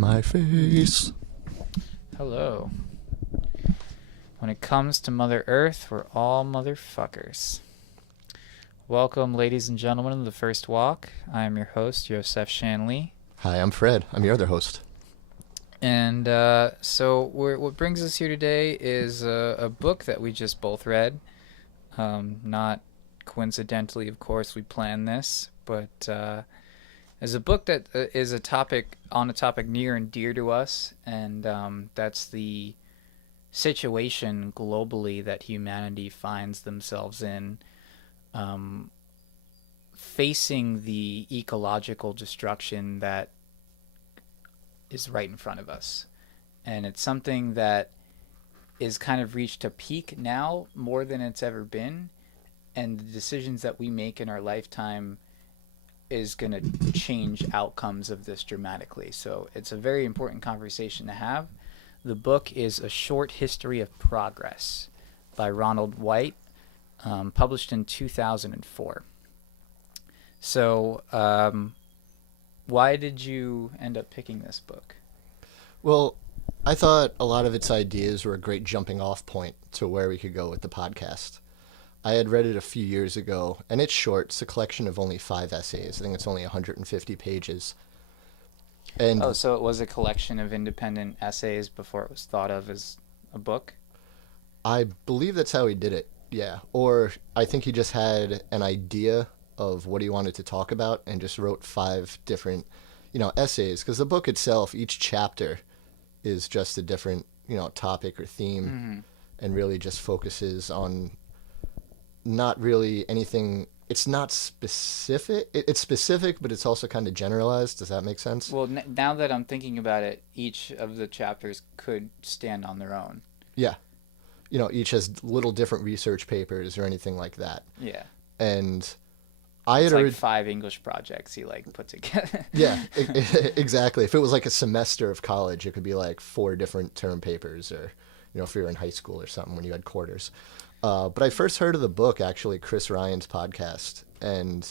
my face. Hello. When it comes to Mother Earth, we're all motherfuckers. Welcome, ladies and gentlemen, to the First Walk. I am your host, Yoseph Shanley. Hi, I'm Fred. I'm your other host. And what brings us here today is a book that we just both read. Not coincidentally, of course, we planned this, but is a book that is a topic near and dear to us, and that's the situation globally that humanity finds themselves in, facing the ecological destruction that is right in front of us. And it's something that is kind of reached a peak now more than it's ever been, and the decisions that we make in our lifetime is going to change outcomes of this dramatically. So it's a very important conversation to have. The book is A Short History of Progress by Ronald Wright, published in 2004. So why did you end up picking this book? Well, I thought a lot of its ideas were a great jumping off point to where we could go with the podcast. I had read it a few years ago, and it's short. It's a collection of only 5 essays. I think it's only 150 pages. And so it was a collection of independent essays before it was thought of as a book? I believe that's how he did it, yeah. Or I think he just had an idea of what he wanted to talk about and just wrote 5 different, essays. Because the book itself, each chapter is just a different, topic or theme, and really just focuses on not really anything. It's not specific. It's specific, but it's also kind of generalized. Does that make sense? Well, now that I'm thinking about it, each of the chapters could stand on their own. Yeah. Each has little different research papers or anything like that. Yeah. And I had like 5 English projects he put together. Yeah, exactly. If it was like a semester of college, it could be like 4 different term papers, or if you were in high school or something when you had quarters. But I first heard of the book, actually, Chris Ryan's podcast. And,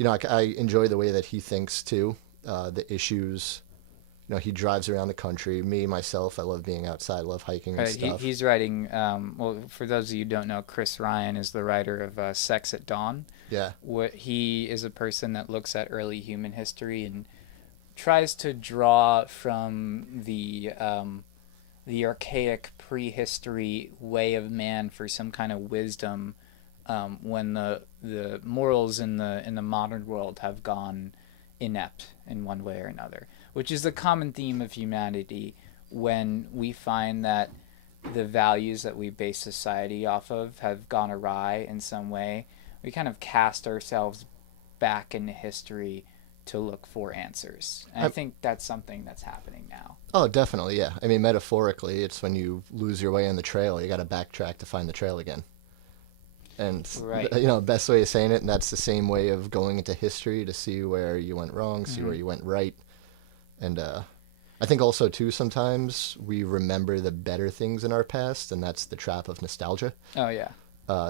I enjoy the way that he thinks, too. The issues, he drives around the country. Me, myself, I love being outside, I love hiking and stuff. He's writing, for those of you who don't know, Chris Ryan is the writer of Sex at Dawn. Yeah. He is a person that looks at early human history and tries to draw from the archaic prehistory way of man for some kind of wisdom, when the morals in the modern world have gone inept in one way or another, which is the common theme of humanity. When we find that the values that we base society off of have gone awry in some way, we kind of cast ourselves back into history to look for answers. And I think that's something that's happening now. Oh, definitely, yeah. I mean, metaphorically, it's when you lose your way on the trail, you got to backtrack to find the trail again. And, right. Best way of saying it, and that's the same way of going into history to see where you went wrong, see where you went right. And I think also, too, sometimes we remember the better things in our past, and that's the trap of nostalgia. Oh, yeah.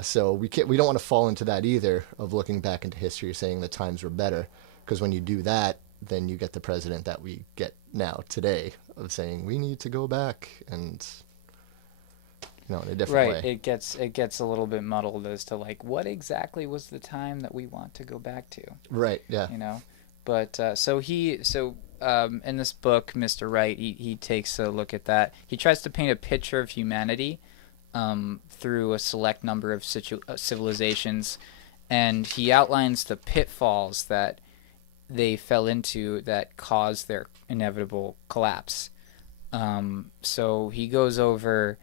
So we don't want to fall into that either, of looking back into history saying the times were better. Because when you do that, then you get the president that we get now today of saying we need to go back and, in a different way. Right. It gets a little bit muddled as to what exactly was the time that we want to go back to. Right. Yeah. But in this book, Mr. Wright, he takes a look at that. He tries to paint a picture of humanity through a select number of civilizations, and he outlines the pitfalls that they fell into that caused their inevitable collapse. So he goes over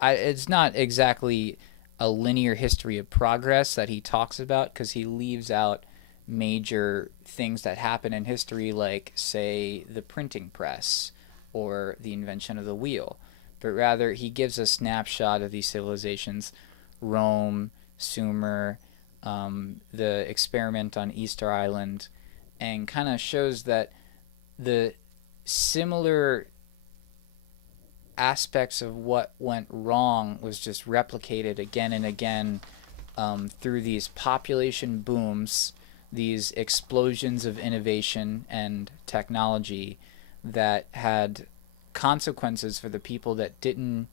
it's not exactly a linear history of progress that he talks about, because he leaves out major things that happen in history, like, say, the printing press or the invention of the wheel. But rather, he gives a snapshot of these civilizations: Rome, Sumer, the experiment on Easter Island, and kind of shows that the similar aspects of what went wrong was just replicated again and again through these population booms these explosions of innovation and technology that had consequences for the people that didn't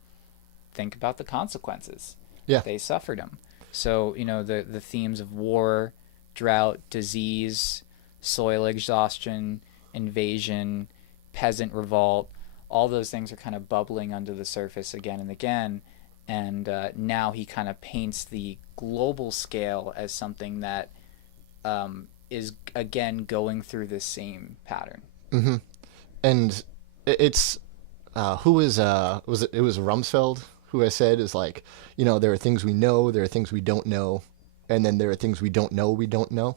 think about the consequences. Yeah. They suffered them. So, the themes of war, drought, disease, soil exhaustion, invasion, peasant revolt, all those things are kind of bubbling under the surface again and again. And now he kind of paints the global scale as something that is, again, going through this same pattern. Mm-hmm. And it's who is it was Rumsfeld who has said is like, there are things we know, there are things we don't know, and then there are things we don't know we don't know.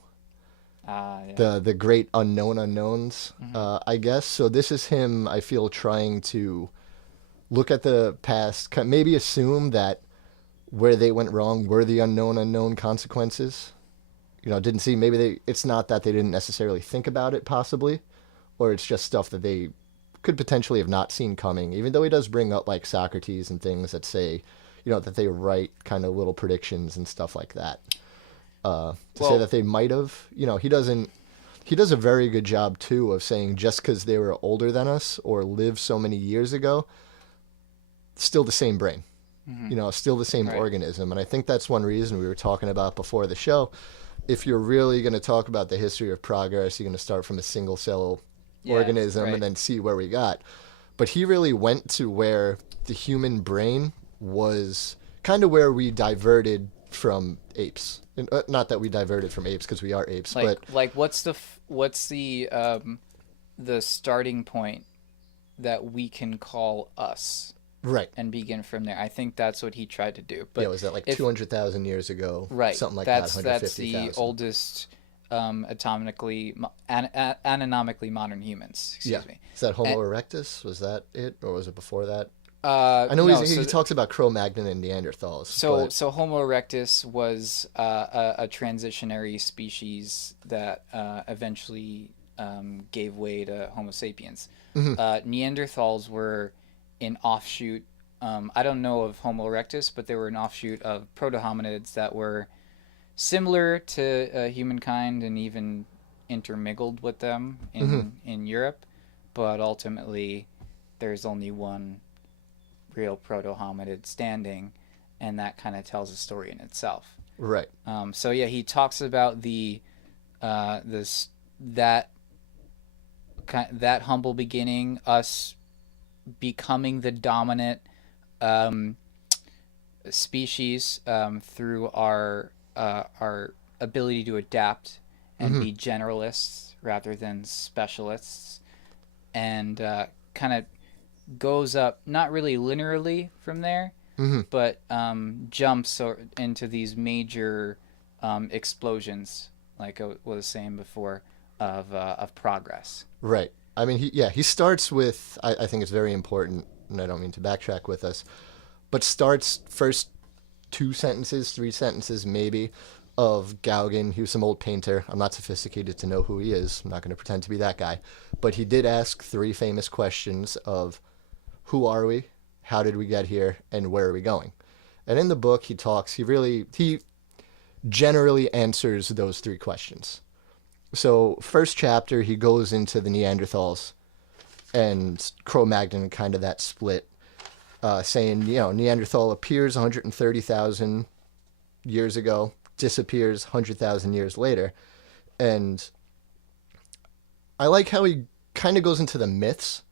Yeah. The great unknown unknowns, Mm-hmm. I guess. So this is him, I feel, trying to look at the past, maybe assume that where they went wrong were the unknown consequences. Didn't see, it's not that they didn't necessarily think about it possibly, or it's just stuff that they could potentially have not seen coming, even though he does bring up like Socrates and things that say, that they write kind of little predictions and stuff like that. Say that they might have, he does a very good job too of saying just because they were older than us or lived so many years ago, still the same brain, still the same Right. organism. And I think that's one reason we were talking about before the show. If you're really going to talk about the history of progress, you're going to start from a single cell organism Right. and then see where we got. But he really went to where the human brain was kind of where we diverted from apes. And, not that we diverted from apes because we are apes, but What's the starting point that we can call us right. and begin from there? I think that's what he tried to do. But Yeah, was that like if 200,000 years ago? right, Something like that's that, that's 150,000. the oldest anatomically modern humans. Excuse me. Is that Homo And, erectus? Was that it? Or was it before that? I know no, he talks about Cro-Magnon and Neanderthals. so Homo erectus was a transitionary species that eventually gave way to Homo sapiens. Neanderthals were an offshoot. I don't know of Homo erectus, but they were an offshoot of proto-hominids that were similar to humankind and even intermingled with them in Europe. But ultimately, there's only one real proto-hominid standing, and that kind of tells a story in itself. Right. So yeah, he talks about this that humble beginning, us becoming the dominant species through our ability to adapt and be generalists rather than specialists, and kind of goes up not really linearly from there, but jumps into these major explosions, like I was saying before, of progress. Right. I mean, he starts with, I think it's very important, and I don't mean to backtrack with us, but starts first 3 sentences maybe, of Gauguin. He was some old painter. I'm not sophisticated to know who he is. I'm not going to pretend to be that guy. But he did ask 3 famous questions of who are we, how did we get here, and where are we going? And in the book, he generally answers those 3 questions. So first chapter, he goes into the Neanderthals and Cro-Magnon, kind of that split, saying, Neanderthal appears 130,000 years ago, disappears 100,000 years later. And I like how he kind of goes into the myths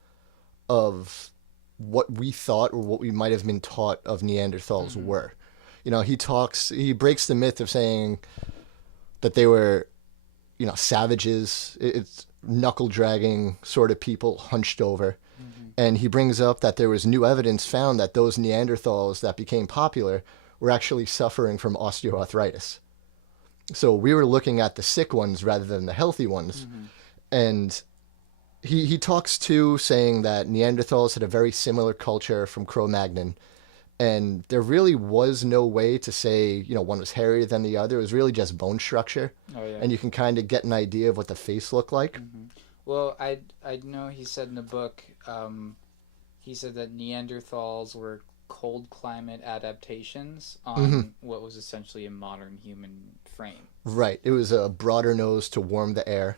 of what we thought or what we might have been taught of Neanderthals were. He breaks the myth of saying that they were, savages. It's knuckle dragging sort of people hunched over. And he brings up that there was new evidence found that those Neanderthals that became popular were actually suffering from osteoarthritis. So we were looking at the sick ones rather than the healthy ones. And he talks too, saying that Neanderthals had a very similar culture from Cro-Magnon. And there really was no way to say, one was hairier than the other. It was really just bone structure. Oh yeah. And you can kind of get an idea of what the face looked like. Well, I know he said in the book, he said that Neanderthals were cold climate adaptations Hmm. on what was essentially a modern human frame. Right. It was a broader nose to warm the air,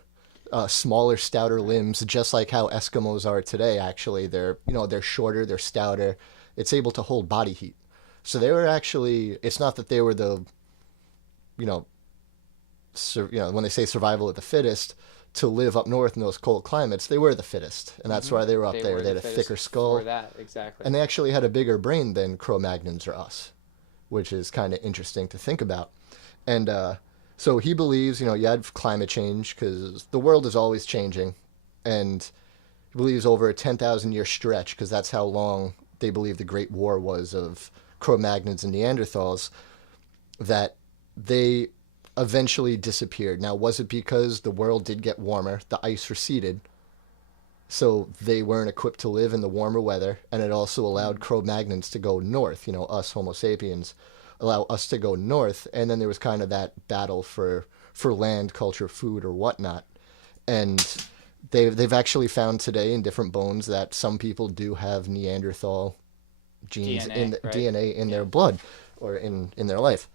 smaller, stouter Right. limbs, just like how Eskimos are today. Actually, they're shorter, they're stouter. It's able to hold body heat. So they were actually. It's not that they were the you know when they say survival of the fittest, to live up north in those cold climates, they were the fittest, and that's Mm-hmm. why they were up They there. were They the had a thicker fittest for skull, that, exactly. and they actually had a bigger brain than Cro-Magnons or us, which is kind of interesting to think about. And so he believes, you had climate change because the world is always changing, and he believes over a 10,000 year stretch, because that's how long they believe the Great War was of Cro-Magnons and Neanderthals, that they eventually disappeared. Now, was it because the world did get warmer, the ice receded, so they weren't equipped to live in the warmer weather, and it also allowed Mm. Cro-Magnons to go north, us Homo sapiens, allow us to go north, and then there was kind of that battle for land, culture, food, or whatnot. And they've actually found today in different bones that some people do have Neanderthal genes in DNA, the right? DNA in Yeah. their blood or in their life.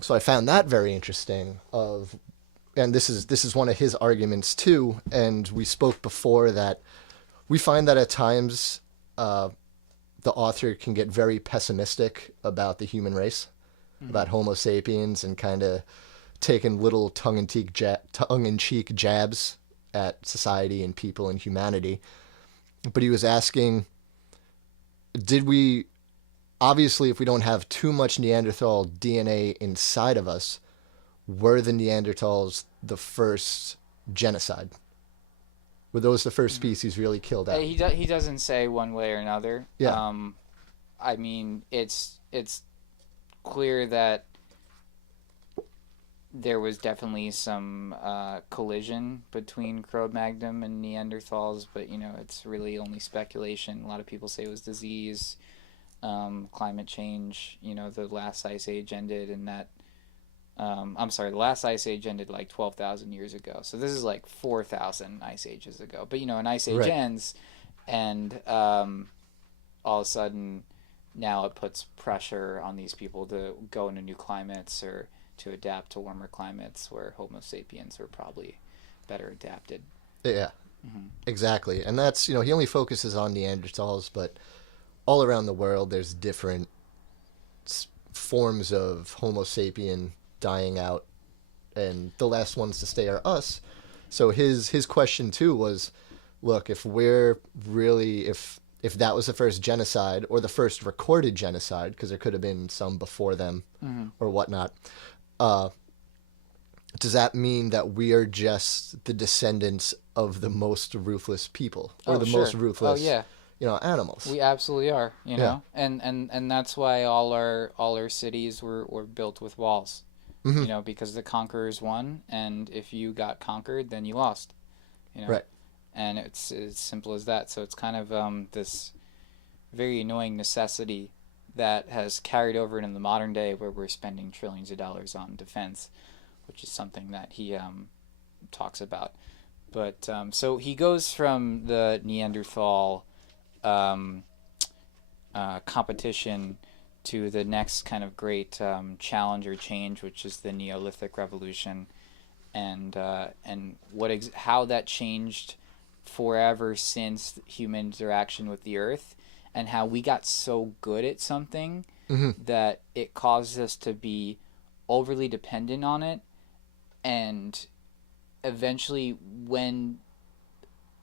So I found that very interesting. And this is one of his arguments too. And we spoke before that we find that at times uh, the author can get very pessimistic about the human race, Mm-hmm. about Homo sapiens, and kind of taking little tongue-in-cheek jabs at society and people and humanity. But he was asking, did we obviously, if we don't have too much Neanderthal DNA inside of us, were the Neanderthals the first genocide? Were those the first Mm-hmm. species really killed out? He doesn't say one way or another. Yeah. I mean, it's clear that there was definitely some collision between Cro-Magnon and Neanderthals, but it's really only speculation. A lot of people say it was disease, climate change. The last ice age ended, and that I'm sorry, the last ice age ended like 12,000 years ago. So this is like 4,000 ice ages ago. But an ice age Right. ends, and all of a sudden now it puts pressure on these people to go into new climates or to adapt to warmer climates where Homo sapiens were probably better adapted. Yeah. Mm-hmm. Exactly. And that's, he only focuses on Neanderthals, but all around the world there's different forms of Homo sapien dying out, and the last ones to stay are us. So his question too was, look, if we're really if that was the first genocide or the first recorded genocide, because there could have been some before them Mm-hmm. or whatnot, uh, does that mean that we are just the descendants of the most ruthless people or Oh, the most sure. Oh, ruthless, yeah. animals? We absolutely are, Yeah. and that's why all our cities were built with walls, Hmm. because the conquerors won, and if you got conquered, then you lost, you know, Right. and it's as simple as that. So it's kind of this very annoying necessity that has carried over into the modern day, where we're spending trillions of dollars on defense, which is something that he talks about. But so he goes from the Neanderthal um, competition to the next kind of great challenge or change, which is the Neolithic Revolution, and how that changed forever since human interaction with the Earth, and how we got so good at something Hmm. that it caused us to be overly dependent on it, and eventually, when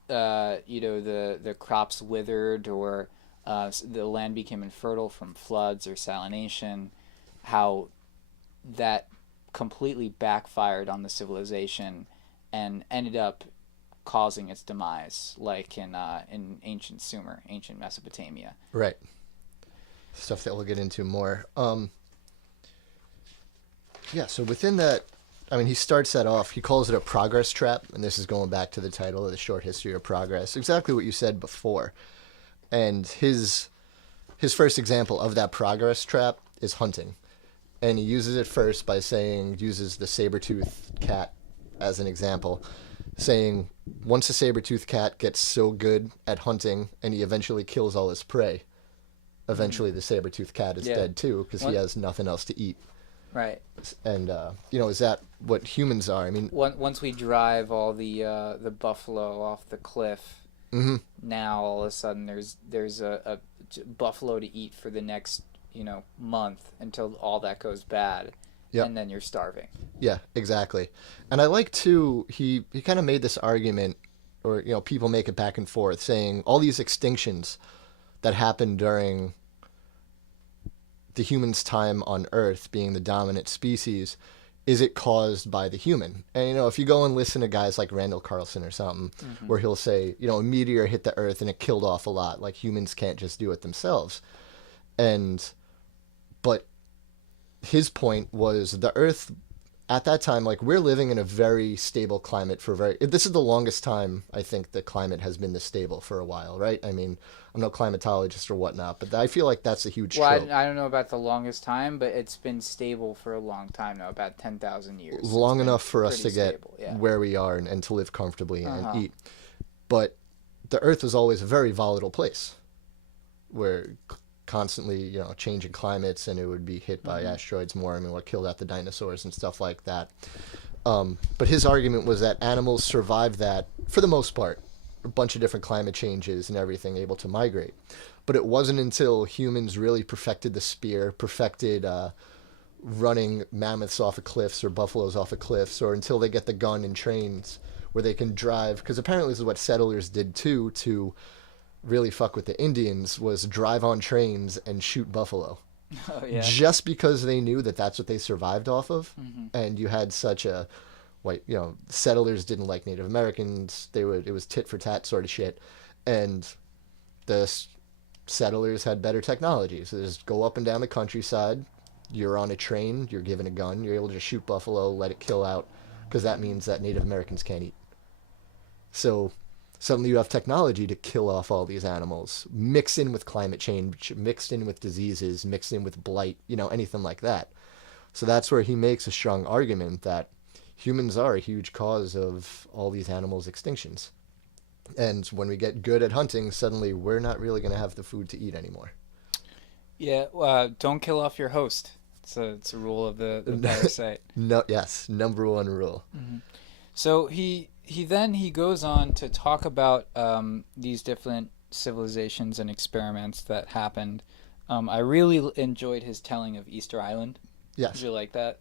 the crops withered, or the land became infertile from floods or salination, how that completely backfired on the civilization and ended up causing its demise, like in ancient Sumer, ancient Mesopotamia. Right. Stuff that we'll get into more. Yeah. So within that, I mean, he starts that off. He calls it a progress trap, and this is going back to the title of the short history of progress. Exactly what you said before. And his first example of that progress trap is hunting, and he uses it first by saying, uses the saber-toothed cat as an example, saying once a saber-toothed cat gets so good at hunting and he eventually kills all his prey, eventually the saber-toothed cat is Yeah. dead too because he One, has nothing else to eat. right. And is that what humans are? I mean, Once we drive all the buffalo off the cliff, hmm now all of a sudden there's a buffalo to eat for the next month until all that goes bad, yep. and then you're starving. Yeah, exactly. And I like to he kind of made this argument, or people make it back and forth, saying all these extinctions that happened during the human's time on Earth, being the dominant species, is it caused by the human? And if you go and listen to guys like Randall Carlson or something, where he'll say, a meteor hit the Earth and it killed off a lot, like humans can't just do it themselves. But his point was the Earth at that time, like, we're living in a very stable climate this is the longest time I think the climate has been this stable for a while, right? I mean, I'm no climatologist or whatnot, but I feel like that's a huge trope. I don't know about the longest time, but it's been stable for a long time now, about 10,000 years. Long enough for us to get stable, yeah. where we are and to live comfortably and eat. But the Earth was always a very volatile place where constantly, changing climates, and it would be hit by asteroids more. I mean, what killed out the dinosaurs and stuff like that. But his argument was that animals survived that for the most part, a bunch of different climate changes and everything, able to migrate. But it wasn't until humans really perfected the spear, perfected running mammoths off of cliffs or buffaloes off of cliffs, or until they get the gun and trains where they can drive. Because apparently this is what settlers did too, to really fuck with the Indians, was drive on trains and shoot buffalo. Oh, yeah. Just because they knew that that's what they survived off of. And you had such a settlers didn't like Native Americans. It was tit for tat sort of shit. And the settlers had better technology. So they just go up and down the countryside. You're on a train, you're given a gun, you're able to shoot buffalo, let it kill out, because that means that Native Americans can't eat. So suddenly you have technology to kill off all these animals, mixed in with climate change, mixed in with diseases, mixed in with blight, anything like that. So that's where he makes a strong argument that humans are a huge cause of all these animals' extinctions. And when we get good at hunting, suddenly we're not really going to have the food to eat anymore. Yeah, don't kill off your host. It's a rule of the parasite. No, yes, number one rule. So he goes on to talk about these different civilizations and experiments that happened. I really enjoyed his telling of Easter Island. Yes. Did you like that?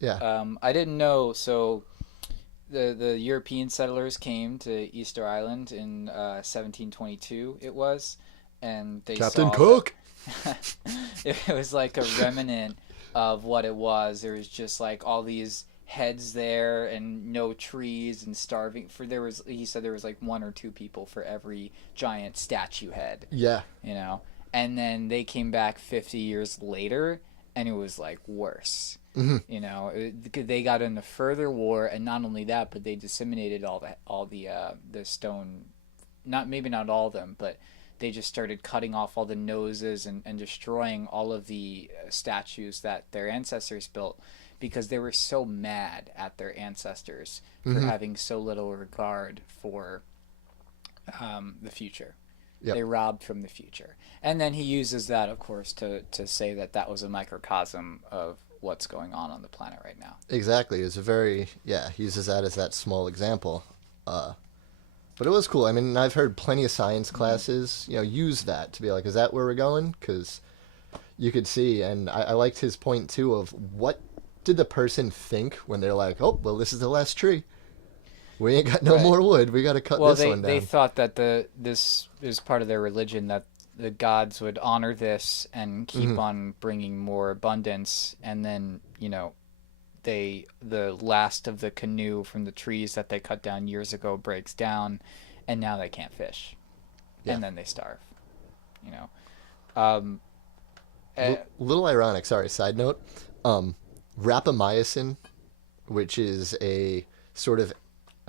Yeah. I didn't know. So the European settlers came to Easter Island in 1722. It was, and they Captain saw Cook. It was like a remnant of what it was. There was just like all these heads there and no trees and starving. He said there was like one or two people for every giant statue head. Yeah. And then they came back 50 years later and it was like worse. They got into further war, and not only that, but they disseminated all the stone. Maybe not all of them, but they just started cutting off all the noses and destroying all of the statues that their ancestors built, because they were so mad at their ancestors for having so little regard for the future. Yep. They robbed from the future. And then he uses that, of course, to say that was a microcosm of what's going on the planet right now. Exactly. It's he uses that as that small example. But it was cool. I mean, I've heard plenty of science classes, use that to be like, is that where we're going? Because you could see, and I liked his point too of what did the person think when they're like, oh, well, this is the last tree. We ain't got no more wood. We got to cut this one down. They thought that this is part of their religion, that the gods would honor this and keep on bringing more abundance, and then the last of the canoe from the trees that they cut down years ago breaks down, and now they can't fish, and then they starve. Little ironic. Sorry. Side note. Rapamycin, which is a sort of,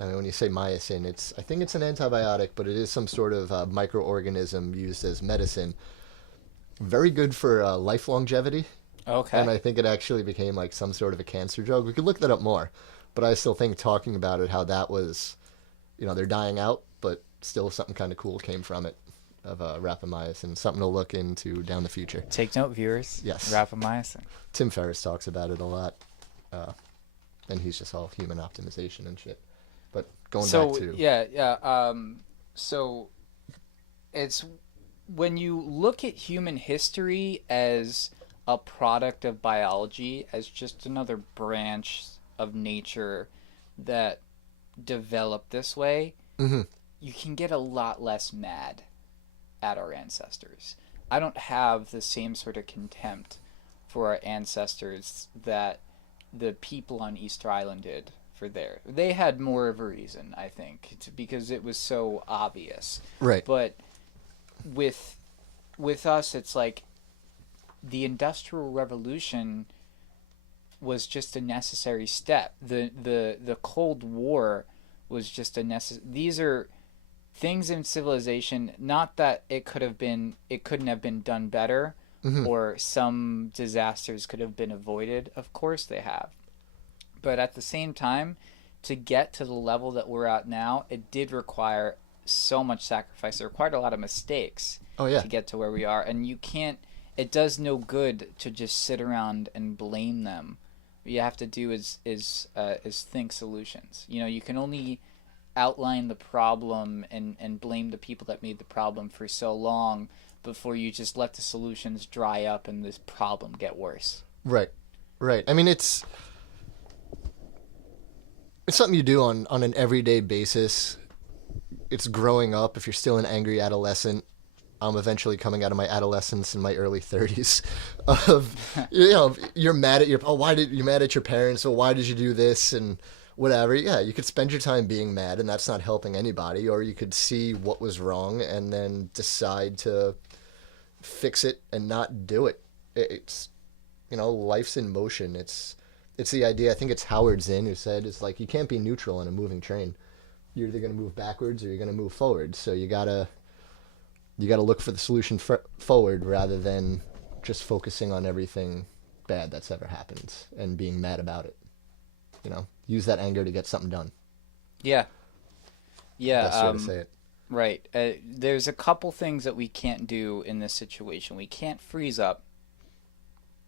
I mean, when you say mycin, I think it's an antibiotic, but it is some sort of microorganism used as medicine. Very good for life longevity. Okay. And I think it actually became like some sort of a cancer drug. We could look that up more, but I still think talking about it, how that was, they're dying out, but still something kind of cool came from it. of rapamycin. Something to look into down the future. Take note, viewers. Yes. Rapamycin. Tim Ferriss talks about it a lot, and he's just all human optimization and shit. But going back to so it's when you look at human history as a product of biology, as just another branch of nature that developed this way, you can get a lot less mad at our ancestors. I don't have the same sort of contempt for our ancestors that the people on Easter Island did for their. They had more of a reason, I think, because it was so obvious. Right. But with us, it's like the Industrial Revolution was just a necessary step. The Cold War was just a these are things in civilization, not that it couldn't have been done better, or some disasters could have been avoided. Of course they have. But at the same time, to get to the level that we're at now, it did require so much sacrifice. It required a lot of mistakes to get to where we are. And you can't, it does no good to just sit around and blame them. What you have to do is think solutions. You know, you can only outline the problem and blame the people that made the problem for so long before you just let the solutions dry up and this problem get worse. Right. I mean, it's something you do on an everyday basis. It's growing up. If you're still an angry adolescent, I'm eventually coming out of my adolescence in my early 30s. You're mad at why did you mad at your parents? Or why did you do this? And whatever. Yeah, you could spend your time being mad, and that's not helping anybody. Or you could see what was wrong and then decide to fix it and not do it. It's, life's in motion. It's the idea. I think it's Howard Zinn who said, it's like, you can't be neutral in a moving train. You're either going to move backwards or you're going to move forward. So you gotta look for the solution forward rather than just focusing on everything bad that's ever happened and being mad about it. Use that anger to get something done. Yeah. Best way to say it. Right. There's a couple things that we can't do in this situation. We can't freeze up.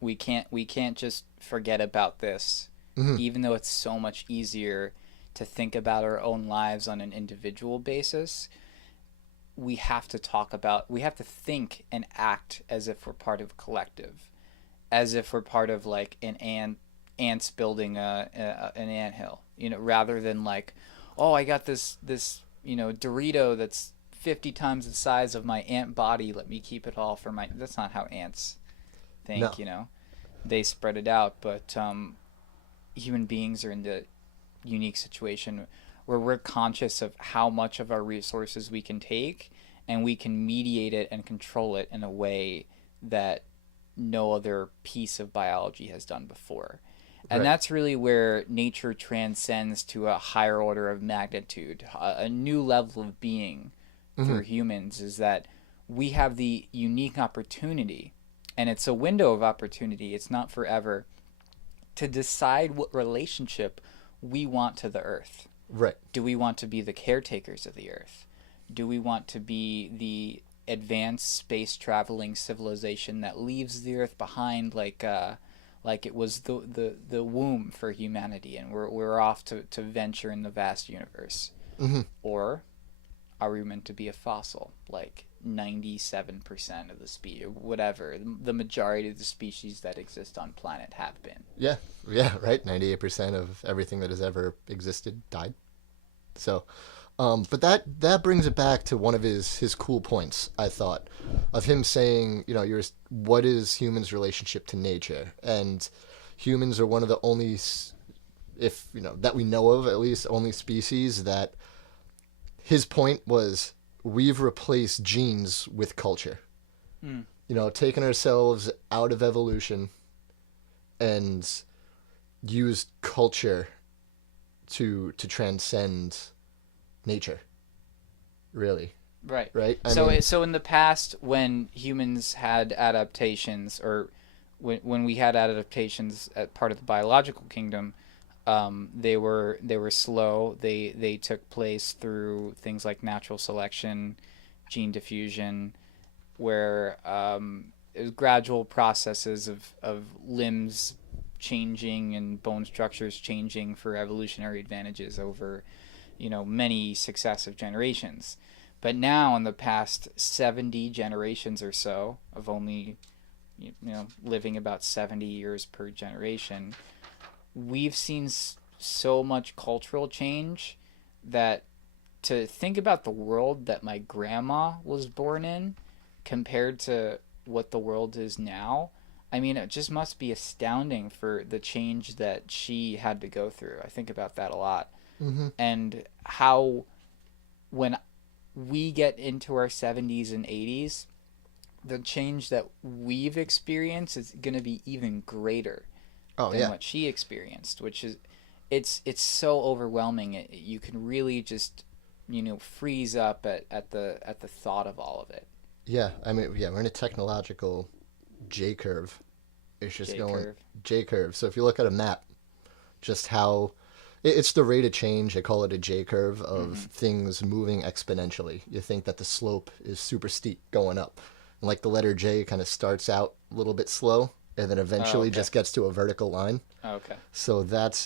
We can't just forget about this, even though it's so much easier to think about our own lives on an individual basis. We have to think and act as if we're part of a collective, as if we're part of like ants building an anthill, rather than like, oh, I got this Dorito that's 50 times the size of my ant body. Let me keep it all for my. That's not how ants think. No. They spread it out, but human beings are in the unique situation where we're conscious of how much of our resources we can take, and we can mediate it and control it in a way that no other piece of biology has done before. And that's really where nature transcends to a higher order of magnitude, a new level of being for humans, is that we have the unique opportunity, and it's a window of opportunity, it's not forever, to decide what relationship we want to the earth. Right. Do we want to be the caretakers of the earth? Do we want to be the advanced space traveling civilization that leaves the earth behind like it was the womb for humanity, and we're off to venture in the vast universe? Or are we meant to be a fossil, like 97% of the species, or whatever the majority of the species that exist on planet have been? Yeah, right. 98% of everything that has ever existed died. So, but that brings it back to one of his cool points, I thought, of him saying, what is humans' relationship to nature? And humans are one of the only, that we know of, at least, only species that, his point was, we've replaced genes with culture. Taking ourselves out of evolution and used culture to transcend nature. Really. Right. I so mean, so in the past, when humans had adaptations, or when we had adaptations as part of the biological kingdom, they were slow. They took place through things like natural selection, gene diffusion, where it was gradual processes of limbs changing and bone structures changing for evolutionary advantages over, many successive generations. But now, in the past 70 generations or so of only, living about 70 years per generation, we've seen so much cultural change that to think about the world that my grandma was born in compared to what the world is now, I mean, it just must be astounding for the change that she had to go through. I think about that a lot. Mm-hmm. And how, when we get into our 70s and 80s, the change that we've experienced is going to be even greater Oh than yeah, what she experienced, which is, it's so overwhelming. You can really just, freeze up at the thought of all of it. yeah. I mean, yeah, we're in a technological J curve. It's just J going curve. J curve. So if you look at a map, just how it's the rate of change. I call it a J curve of Mm-hmm. things moving exponentially. You think that the slope is super steep going up, and like the letter J kind of starts out a little bit slow, and then Oh, eventually okay. just gets to a vertical line. Okay. So that's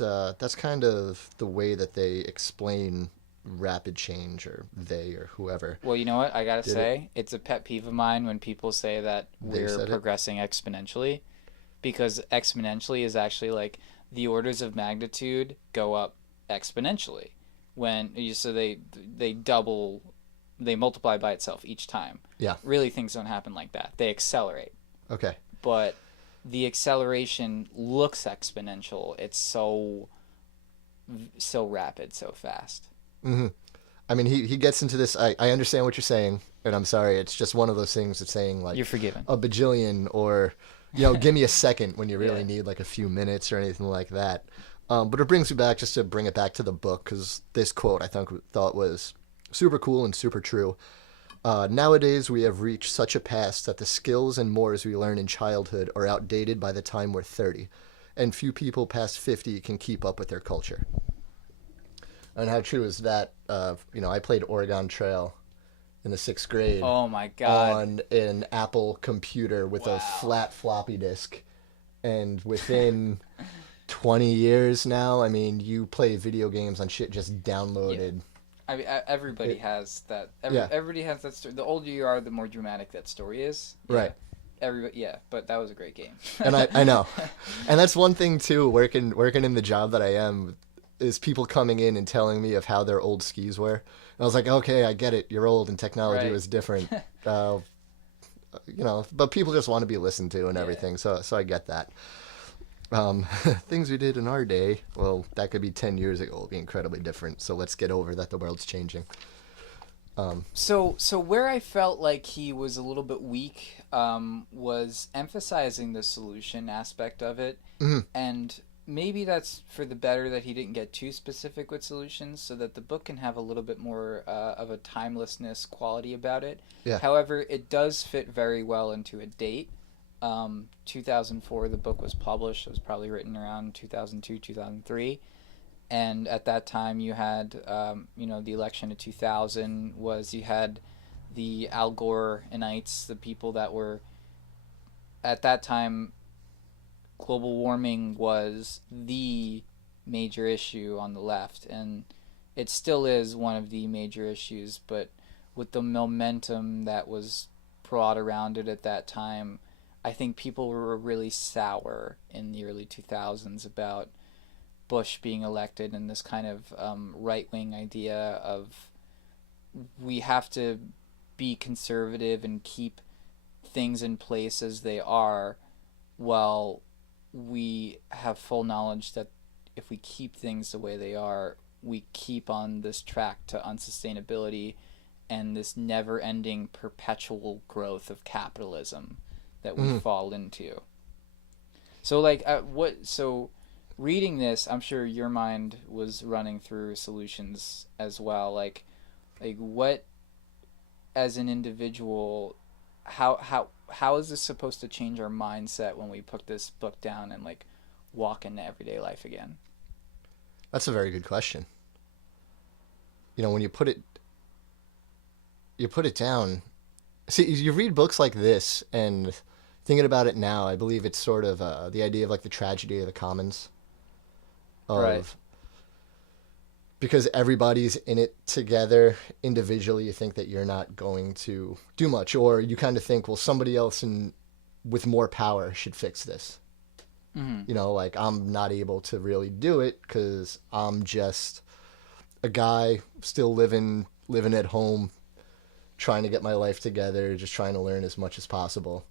kind of the way that they explain rapid change, or they or whoever Well, you know what? I gotta did it. say, it's a pet peeve of mine when people say that They we're said it. progressing exponentially, because exponentially is actually like the orders of magnitude go up exponentially when you, so they double, they multiply by itself each time. Yeah. Really, things don't happen like that. They accelerate, Okay. but the acceleration looks exponential. It's so rapid, so fast. Hmm. I mean, he gets into this. I understand what you're saying, and I'm sorry. It's just one of those things that's saying like You're forgiven. a bajillion, or give me a second when you really Yeah. need like a few minutes or anything like that. But it brings me back, just to bring it back to the book, because this quote I thought was super cool and super true. Nowadays, we have reached such a pass that the skills and mores we learn in childhood are outdated by the time we're 30, and few people past 50 can keep up with their culture. And how true is that? I played Oregon Trail in the sixth grade Oh my God. on an Apple computer with a Wow. flat floppy disk. And within 20 years now, I mean, you play video games on shit just Yeah. downloaded. I mean, everybody It, has that. yeah, Everybody has that story. The older you are, the more dramatic that story is. Yeah. right. Everybody. Yeah. But that was a great game. And I know. And that's one thing too, working in the job that I am, is people coming in and telling me of how their old skis were. And I was like, okay, I get it. You're old and technology Right. was different. Uh, but people just want to be listened to and Yeah. everything. So I get that. Um, things we did in our day, well, that could be 10 years ago, will be incredibly different. So let's get over that the world's changing. So where I felt like he was a little bit weak, was emphasizing the solution aspect of it, Mhm. and maybe that's for the better that he didn't get too specific with solutions, so that the book can have a little bit more of a timelessness quality about it. Yeah. However, it does fit very well into a date. 2004, the book was published. It was probably written around 2002, 2003. And at that time, you had, the election of 2000 was, you had the Al Gore-ites, the people that were, at that time, global warming was the major issue on the left. And it still is one of the major issues, but with the momentum that was brought around it at that time, I think people were really sour in the early 2000s about Bush being elected, and this kind of right wing idea of, we have to be conservative and keep things in place as they are, while we have full knowledge that if we keep things the way they are, we keep on this track to unsustainability and this never ending perpetual growth of capitalism that we Mhm. fall into. So, like, reading this, I'm sure your mind was running through solutions as well. Like what, as an individual, how is this supposed to change our mindset when we put this book down and like walk into everyday life again? That's a very good question. When you put it, you put it down. See, you read books like this, and thinking about it now, I believe it's sort of the idea of like the tragedy of the commons, Right. of because everybody's in it together. Individually, you think that you're not going to do much, or you kind of think, well, somebody else with more power should fix this. Mm-hmm. Like I'm not able to really do it because I'm just a guy still living at home, trying to get my life together, just trying to learn as much as possible.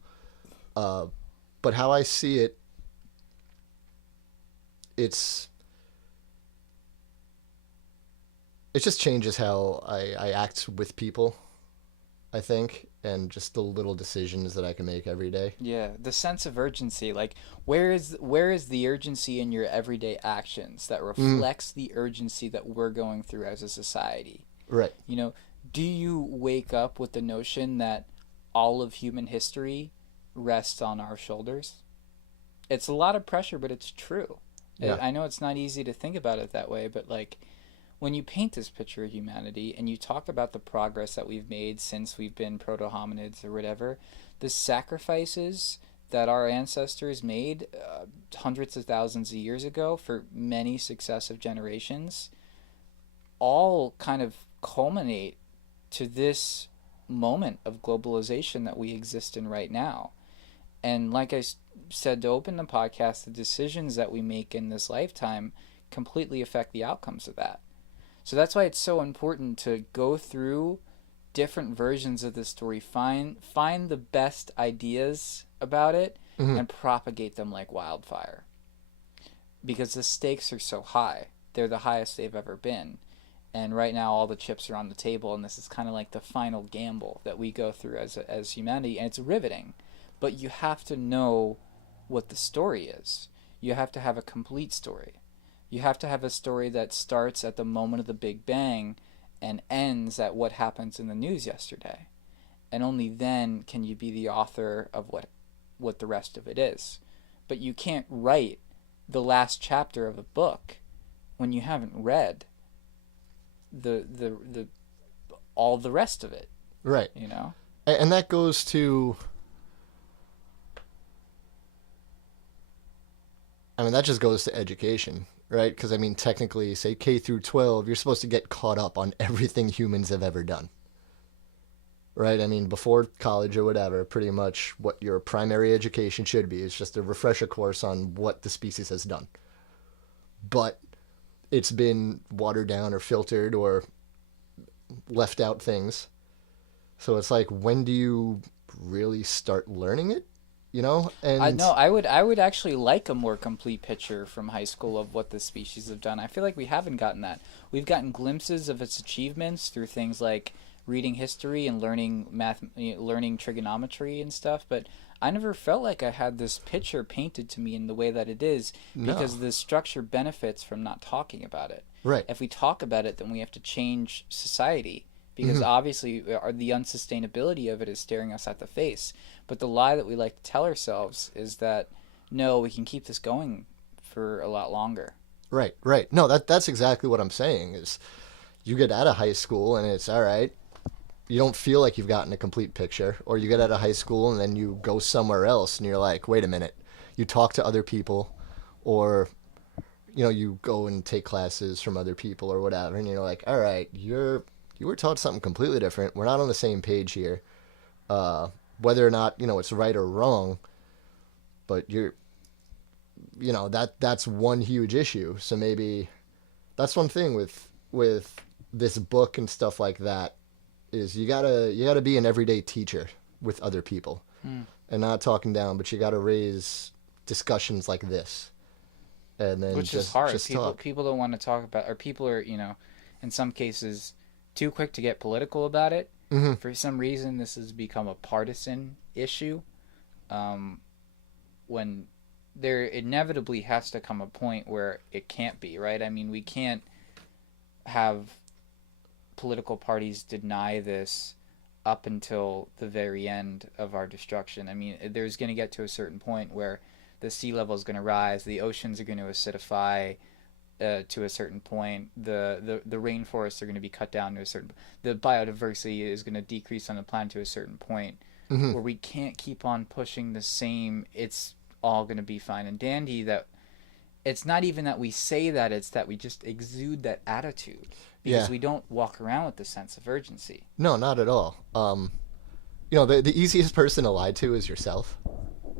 Uh, but how I see it, it's it just changes how I act with people, I think, and just the little decisions that I can make every day. Yeah, the sense of urgency, like where is the urgency in your everyday actions that Mm, reflects the urgency that we're going through as a society? right. You know, do you wake up with the notion that all of human history rests on our shoulders? It's a lot of pressure, but it's true. Yeah. I know it's not easy to think about it that way, but like when you paint this picture of humanity and you talk about the progress that we've made since we've been proto hominids or whatever, the sacrifices that our ancestors made hundreds of thousands of years ago for many successive generations all kind of culminate to this moment of globalization that we exist in right now. And like I said to open the podcast, the decisions that we make in this lifetime completely affect the outcomes of that. So that's why it's so important to go through different versions of the story, find the best ideas about it, Hmm. and propagate them like wildfire. Because the stakes are so high. They're the highest they've ever been. And right now all the chips are on the table, and this is kind of like the final gamble that we go through as humanity, and it's riveting. But you have to know what the story is. You have to have a complete story. You have to have a story that starts at the moment of the Big Bang and ends at what happens in the news yesterday. And only then can you be the author of what the rest of it is. But you can't write the last chapter of a book when you haven't read the all the rest of it, Right. you know? And that goes to, I mean, that just goes to education, right? Because, I mean, technically, say K through 12, you're supposed to get caught up on everything humans have ever done, right? I mean, before college or whatever, pretty much what your primary education should be is just a refresher course on what the species has done. But it's been watered down or filtered or left out things. So it's like, when do you really start learning it? I And know I would actually like a more complete picture from high school of what the species have done. I feel like we haven't gotten that. We've gotten glimpses of its achievements through things like reading history and learning trigonometry and stuff, but I never felt like I had this picture painted to me in the way that it is no, because the structure benefits from not talking about it. right. If we talk about it, then we have to change society because Hmm. obviously the unsustainability of it is staring us at the face. But the lie that we like to tell ourselves is that no, we can keep this going for a lot longer. Right, right. No, that's exactly what I'm saying is you get out of high school and it's all right. You don't feel like you've gotten a complete picture, or you get out of high school and then you go somewhere else and you're like, wait a minute. You talk to other people, or you go and take classes from other people or whatever, and you're like, all right, you were taught something completely different. We're not on the same page here. Uh, Whether or not it's right or wrong, but that's one huge issue. So maybe that's one thing with this book and stuff like that is you gotta be an everyday teacher with other people Hmm. and not talking down, but you gotta raise discussions like this and then Which is just hard. just People talk. people don't want to talk about, or people are in some cases too quick to get political about it. Hmm. For some reason, this has become a partisan issue. Um, when there inevitably has to come a point where it can't be, right? I mean, we can't have political parties deny this up until the very end of our destruction. I mean, there's going to get to a certain point where the sea level is going to rise, the oceans are going to acidify, to a certain point. The rainforests are going to be cut down to a certain. The biodiversity is going to decrease on the planet to a certain point, Hmm. where we can't keep on pushing the same. It's all going to be fine and dandy. That it's not even that we say that; it's that we just exude that attitude because Yeah. we don't walk around with the sense of urgency. No, not at all. The easiest person to lie to is yourself,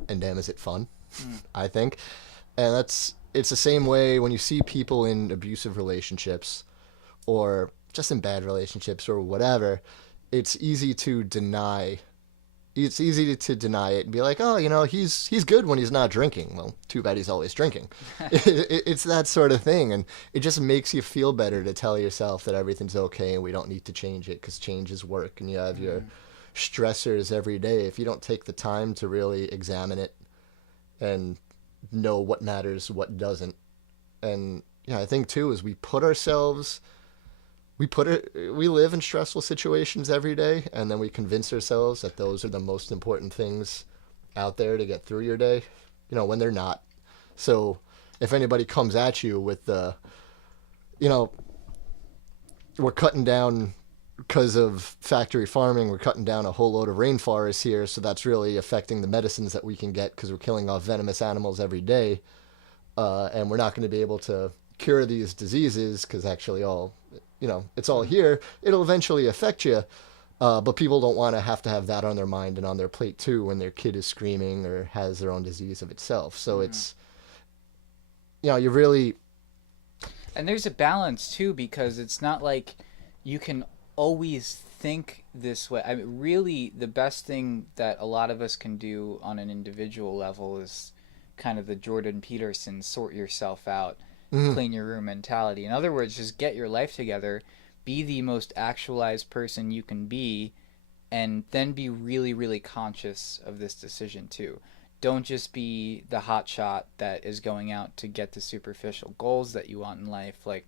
and damn, is it fun? Mm. I think, and it's the same way when you see people in abusive relationships, or just in bad relationships or whatever. It's easy to deny. It's easy to deny it and be like, oh, he's good when he's not drinking. Well, too bad he's always drinking. It's that sort of thing, and it just makes you feel better to tell yourself that everything's okay and we don't need to change it because change is work, and you have your stressors every day. If you don't take the time to really examine it and know what matters, what doesn't, and yeah, I think too is we live in stressful situations every day, and then we convince ourselves that those are the most important things out there to get through your day, when they're not. So if anybody comes at you with you know, we're cutting down because of factory farming, we're cutting down a whole load of rainforests here, so that's really affecting the medicines that we can get because we're killing off venomous animals every day, and we're not going to be able to cure these diseases because actually it's all here. It'll eventually affect you, but people don't want to have that on their mind and on their plate too when their kid is screaming or has their own disease of itself. So it's, you really, And there's a balance too because it's not like you can always think this way. I mean, really, the best thing that a lot of us can do on an individual level is kind of the Jordan Peterson sort yourself out, mm, clean your room mentality. In other words, just get your life together, be the most actualized person you can be, and then be really, really conscious of this decision too. Don't just be the hot shot that is going out to get the superficial goals that you want in life. Like,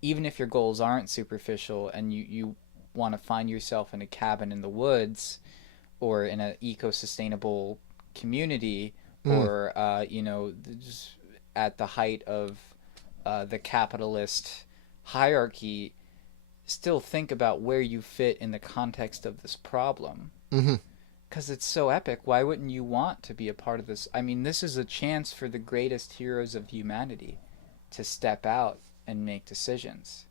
even if your goals aren't superficial and you want to find yourself in a cabin in the woods or in an eco-sustainable community mm, or just at the height of the capitalist hierarchy, still think about where you fit in the context of this problem mm-hmm, because it's so epic. Why wouldn't you want to be a part of this? I mean, this is a chance for the greatest heroes of humanity to step out and make decisions.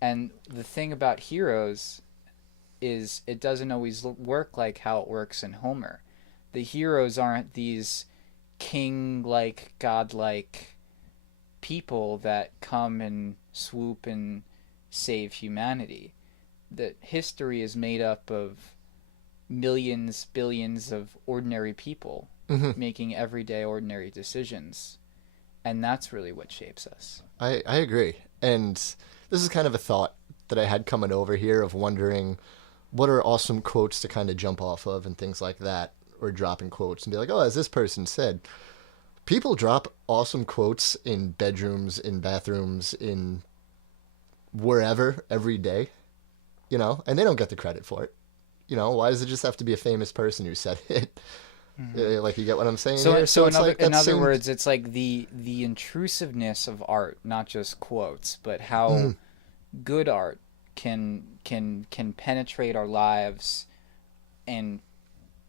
And the thing about heroes is it doesn't always work like how it works in Homer. The heroes aren't these king-like, godlike people that come and swoop and save humanity. The history is made up of millions, billions of ordinary people mm-hmm. making everyday ordinary decisions. And that's really what shapes us. I agree. And this is kind of a thought that I had coming over here of wondering what are awesome quotes to kind of jump off of and things like that, or dropping quotes and be like, oh, as this person said. People drop awesome quotes in bedrooms, in bathrooms, in wherever every day, and they don't get the credit for it. Why does it just have to be a famous person who said it? Mm-hmm. Like, you get what I'm saying So, here? so It's like in that other same. words, it's like the intrusiveness of art, not just quotes, but how good art can penetrate our lives and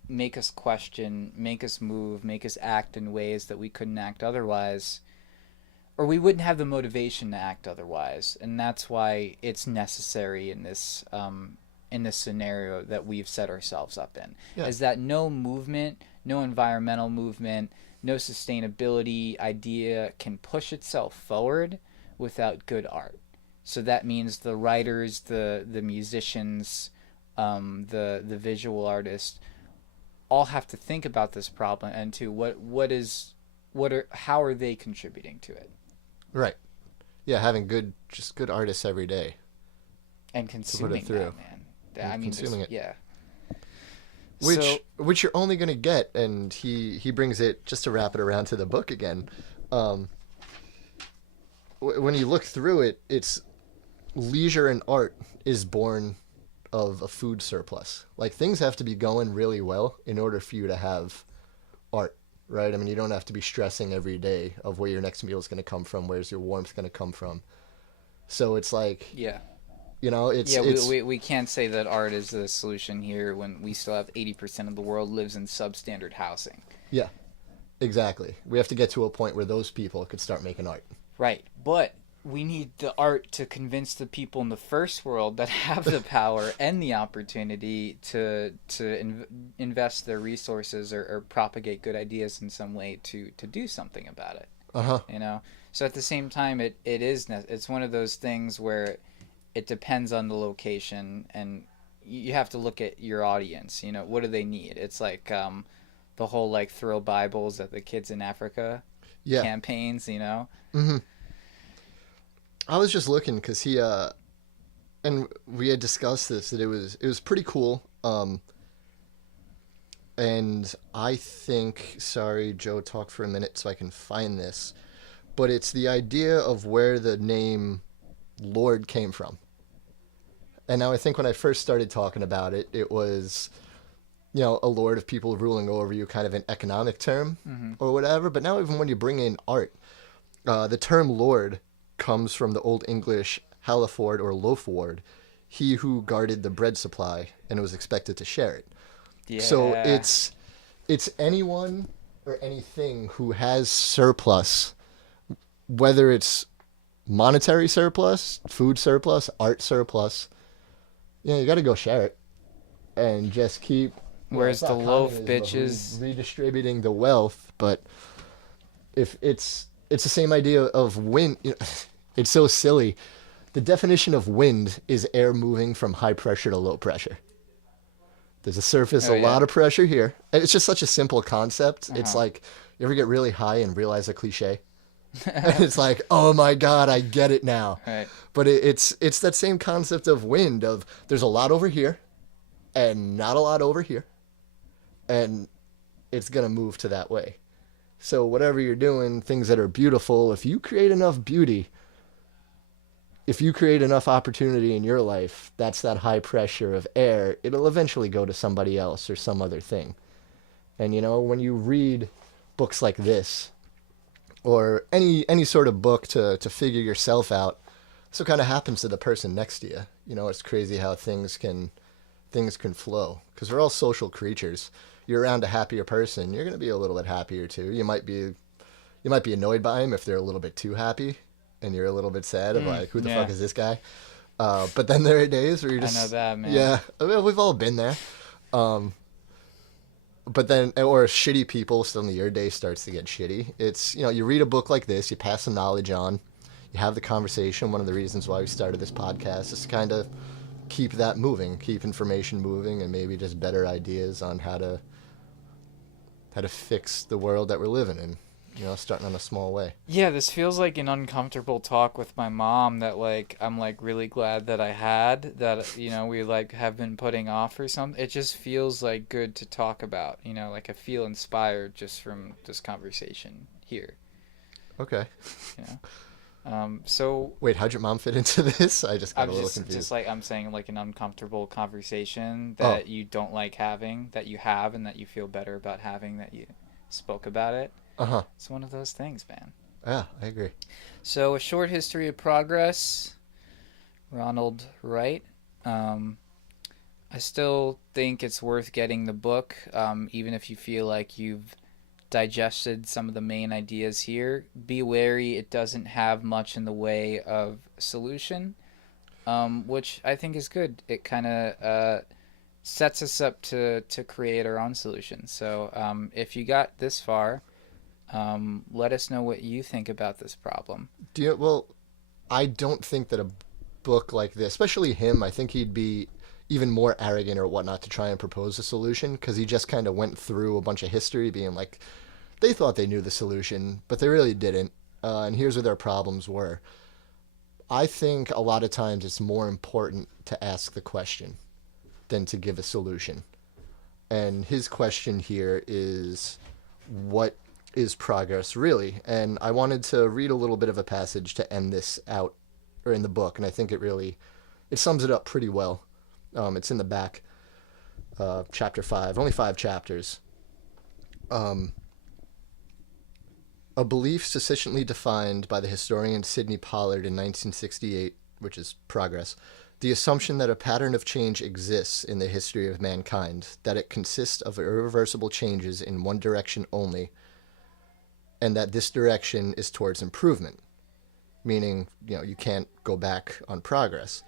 make us question, make us move, make us act in ways that we couldn't act otherwise, or we wouldn't have the motivation to act otherwise. And that's why it's necessary in this scenario that we've set ourselves up in. Yeah. Is that no movement, no environmental movement, no sustainability idea can push itself forward without good art. So that means the writers, the musicians, the visual artists all have to think about this problem and to how are they contributing to it Right. Yeah, having just good artists every day and to put it consuming through. that, man. And I mean, consuming it. yeah. Which So which you're only going to get, and he brings it, just to wrap it around to the book again. When you look through it, it's leisure and art is born of a food surplus. Like, things have to be going really well in order for you to have art. right? I mean, you don't have to be stressing every day of where your next meal is going to come from, where's your warmth going to come from. So it's like, Yeah. you know, Yeah, it's we can't say that art is the solution here when we still have 80% of the world lives in substandard housing. yeah, exactly. We have to get to a point where those people could start making art. Right. But we need the art to convince the people in the first world that have the power and the opportunity to invest their resources or propagate good ideas in some way to do something about it. Uh-huh. You know? So at the same time, it's one of those things where it depends on the location, and you have to look at your audience. You know, what do they need? It's like the whole like throw Bibles at the kids in Africa Yeah. campaigns. You know. Mm-hmm. I was just looking because he and we had discussed this, that it was pretty cool. And I think, sorry, Joe, talk for a minute so I can find this, but it's the idea of where the name Lord came from. And now I think when I first started talking about it, it was, you know, a lord of people ruling over you, kind of an economic term or whatever. But now even when you bring in art, the term lord comes from the Old English Halaford or loafward, he who guarded the bread supply and was expected to share it. Yeah. So it's anyone or anything who has surplus, whether it's monetary surplus, food surplus, art surplus. You know, you got to go share it and just keep. Where's It's the not loaf, communism of bitches? redistributing the wealth, but if it's the same idea of wind. You know, it's so silly. The definition of wind is air moving from high pressure to low pressure. There's a surface, Oh a yeah. lot of pressure here. And it's just such a simple concept. It's Uh-huh. like, you ever get really high and realize a cliche? And it's like, oh my God, I get it now. Right. But it's that same concept of wind, of there's a lot over here and not a lot over here. And it's going to move to that way. So whatever you're doing, things that are beautiful, if you create enough beauty, if you create enough opportunity in your life, that's that high pressure of air. It'll eventually go to somebody else or some other thing. And you know, when you read books like this, or any sort of book to figure yourself out, that's what kind of happens to the person next to you. You know, it's crazy how things can flow, because we're all social creatures. You're around a happier person, you're going to be a little bit happier too. You might be annoyed by them if they're a little bit too happy, and you're a little bit sad of like, who the yeah. fuck is this guy? But then there are days where you're I just, know that, man. yeah, I mean, we've all been there. But then, or shitty people, suddenly your day starts to get shitty. It's, you know, you read a book like this, you pass some knowledge on, you have the conversation. One of the reasons why we started this podcast is to kind of keep that moving, keep information moving, and maybe just better ideas on how to fix the world that we're living in. You know, starting in a small way. Yeah, this feels like an uncomfortable talk with my mom that like I'm like really glad that I had that, you know, we like have been putting off or something. It just feels like good to talk about, you know, like I feel inspired just from this conversation here, Okay. you know. So Wait, how'd your mom fit into this? I just got I'm a little just confused. like I'm saying like an uncomfortable conversation Oh, that you don't like having, that you have and that you feel better about having, that you spoke about it. uh-huh. It's one of those things, man. Yeah, I agree. So, A Short History of Progress, Ronald Wright. Um, I still think it's worth getting the book, even if you feel like you've digested some of the main ideas here. Be wary, it doesn't have much in the way of solution, which I think is good. It kind of sets us up to create our own solution. So, if you got this far, let us know what you think about this problem. Well, I don't think that a book like this, especially him, I think he'd be even more arrogant or whatnot to try and propose a solution, because he just kind of went through a bunch of history being like, they thought they knew the solution, but they really didn't. And here's where their problems were. I think a lot of times it's more important to ask the question than to give a solution. And his question here is, what is progress really? And I wanted to read a little bit of a passage to end this out, or in the book, and I think it sums it up pretty well. It's in the back, chapter 5, only 5 chapters. A belief sufficiently defined by the historian Sidney Pollard in 1968, which is progress, the assumption that a pattern of change exists in the history of mankind, that it consists of irreversible changes in one direction only, and that this direction is towards improvement, meaning, you can't go back on progress.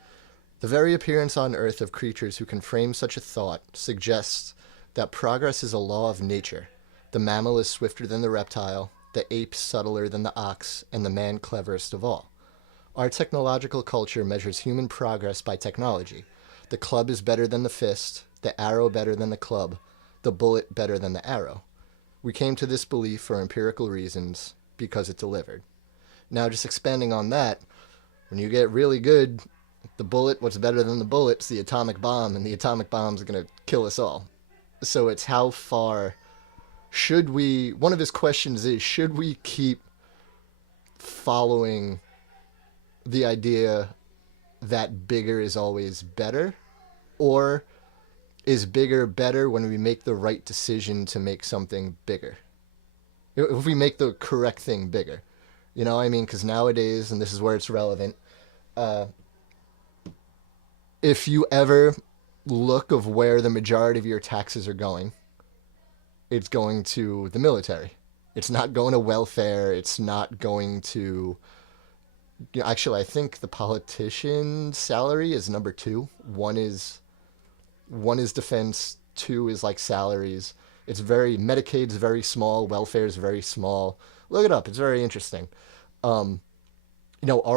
The very appearance on Earth of creatures who can frame such a thought suggests that progress is a law of nature. The mammal is swifter than the reptile, the ape subtler than the ox, and the man cleverest of all. Our technological culture measures human progress by technology. The club is better than the fist, the arrow better than the club, the bullet better than the arrow. We came to this belief for empirical reasons because it delivered. Now, just expanding on that, when you get really good, the bullet, what's better than the bullet's the atomic bomb, and the atomic bomb's going to kill us all. So it's how far should we, one of his questions is, should we keep following the idea that bigger is always better? Or is bigger better when we make the right decision to make something bigger? If we make the correct thing bigger. You know what I mean? Because nowadays, and this is where it's relevant, if you ever look of where the majority of your taxes are going, it's going to the military. It's not going to welfare. It's not going to... Actually, I think the politician's salary is number 2. One is defense. 2 is like salaries. It's Medicaid's very small. Welfare's very small. Look it up. It's very interesting. Are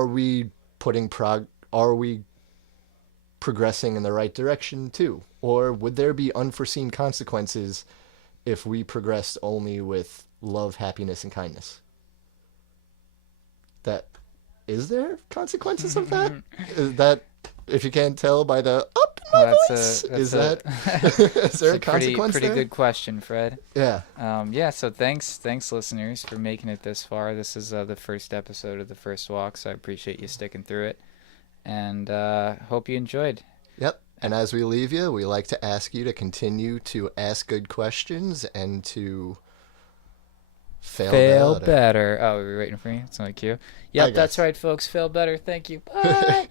we progressing in the right direction too? Or would there be unforeseen consequences if we progressed only with love, happiness, and kindness? Is there consequences of that? Is that, if you can't tell by the up in my voice, is there a consequence pretty there? good question, Fred. Yeah. So thanks listeners for making it this far. This is the first episode of the First Walk, so I appreciate you sticking through it, and hope you enjoyed. Yep. And as we leave you, we like to ask you to continue to ask good questions and to fail better. Oh, we're waiting for you. It's like you. Yep, that's right, folks. Fail better. Thank you. Bye.